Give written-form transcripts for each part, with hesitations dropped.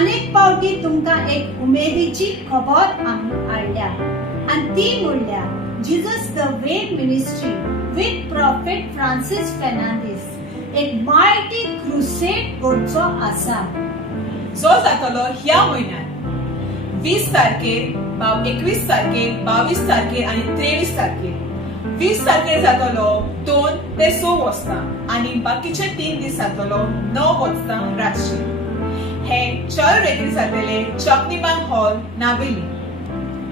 अनेक पावटी तुमकां एक उमेदीची खबर आमी हाडल्या आनी ती म्हणल्यार Jesus the Way Ministry with Prophet Francis Fernandez एक mighty crusade करचो आसा जो जातलो ह्या म्हयन्यात 20 तारखेर 21 तारखेर 22 तारखेर आणि 23 तारखेर 20 तारखेर जातलो 2 ते 6 वस्तां आणि बाकीचे 3 दीस जातलो 9 वस्तां रातचे हे चर्च रेगीर जातले चॉकनीबान हॉल नावेली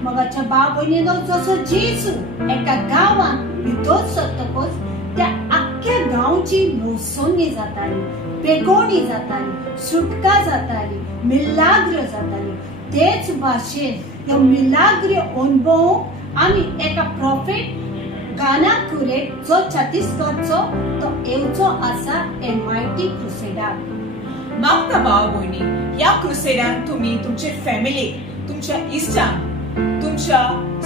मगाच्या भाव भयणीनो जसो जेजू एका गांवांत भितर सरतकच त्या आख्ख्या गांवची नवसोंगी जाताली पेगोणी जाताली सुटका जाताली मिलाग्र जाताली तेच भाशेन ह्यो मिलाग्र अनुभव आमी एका प्रॉफेट गाना कुरेक जो छत्तीसगडचो तो येवचो आसा ए मायटी क्रुसेडाक मागता भाव भयणी या क्रुसेडान तुम्ही तुमचे फॅमिलीक तुमच्या इश्टांक तुमच्या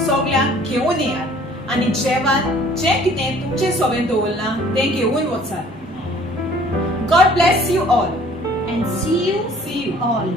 सगळ्यांक घेऊन येयात आणि जेवण जे कितें तुमचे सगळें दवरलां तें घेऊन वचात God bless you all and see you all.